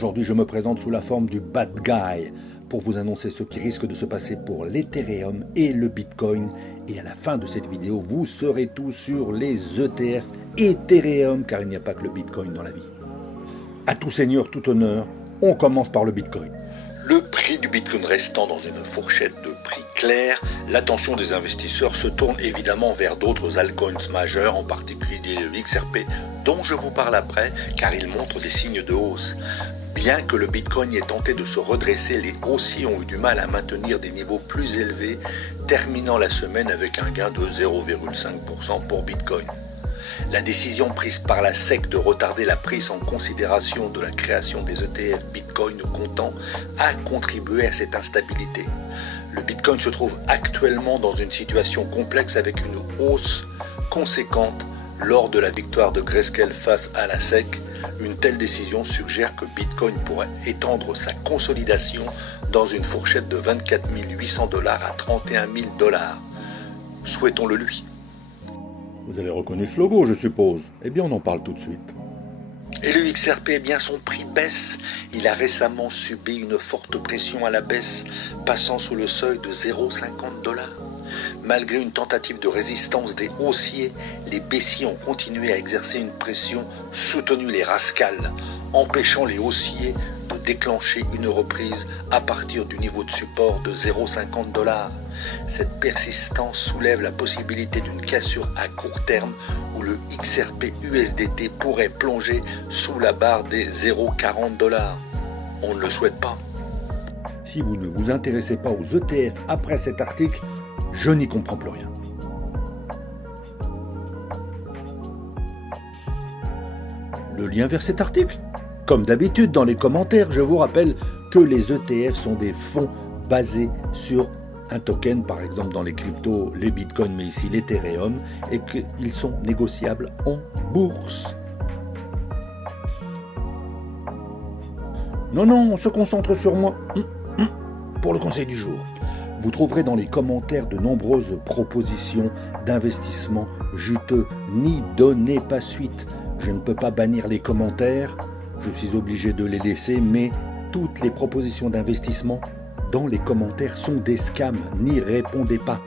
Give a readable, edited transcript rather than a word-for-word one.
Aujourd'hui, je me présente sous la forme du Bad Guy pour vous annoncer ce qui risque de se passer pour l'Ethereum et le Bitcoin. Et à la fin de cette vidéo, vous saurez tout sur les ETF Ethereum, car il n'y a pas que le Bitcoin dans la vie. À tout seigneur, tout honneur, on commence par le Bitcoin. Le prix du Bitcoin restant dans une fourchette de prix claire, l'attention des investisseurs se tourne évidemment vers d'autres altcoins majeurs, en particulier le XRP, dont je vous parle après, car il montre des signes de hausse. Bien que le Bitcoin ait tenté de se redresser, les haussiers ont eu du mal à maintenir des niveaux plus élevés, terminant la semaine avec un gain de 0,5% pour Bitcoin. La décision prise par la SEC de retarder la prise en considération de la création des ETF Bitcoin comptant a contribué à cette instabilité. Le Bitcoin se trouve actuellement dans une situation complexe avec une hausse conséquente lors de la victoire de Grayscale face à la SEC. Une telle décision suggère que Bitcoin pourrait étendre sa consolidation dans une fourchette de 24 800 $ à 31 000 $. Souhaitons-le lui. Vous avez reconnu ce logo, je suppose. Eh bien, on en parle tout de suite. Et le XRP, eh bien, son prix baisse. Il a récemment subi une forte pression à la baisse, passant sous le seuil de 0,50 $. Malgré une tentative de résistance des haussiers, les baissiers ont continué à exercer une pression soutenue les rascals, empêchant les haussiers de déclencher une reprise à partir du niveau de support de 0,50 $. Cette persistance soulève la possibilité d'une cassure à court terme où le XRP USDT pourrait plonger sous la barre des 0,40 $. On ne le souhaite pas. Si vous ne vous intéressez pas aux ETF après cet article, je n'y comprends plus rien. Le lien vers cet article ? Comme d'habitude dans les commentaires, je vous rappelle que les ETF sont des fonds basés sur un token, par exemple dans les cryptos, les bitcoins, mais ici l'Ethereum, et qu'ils sont négociables en bourse. Non, on se concentre sur moi pour le conseil du jour. Vous trouverez dans les commentaires de nombreuses propositions d'investissement juteux. N'y donnez pas suite. Je ne peux pas bannir les commentaires, je suis obligé de les laisser, mais toutes les propositions d'investissement dans les commentaires sont des scams. N'y répondez pas.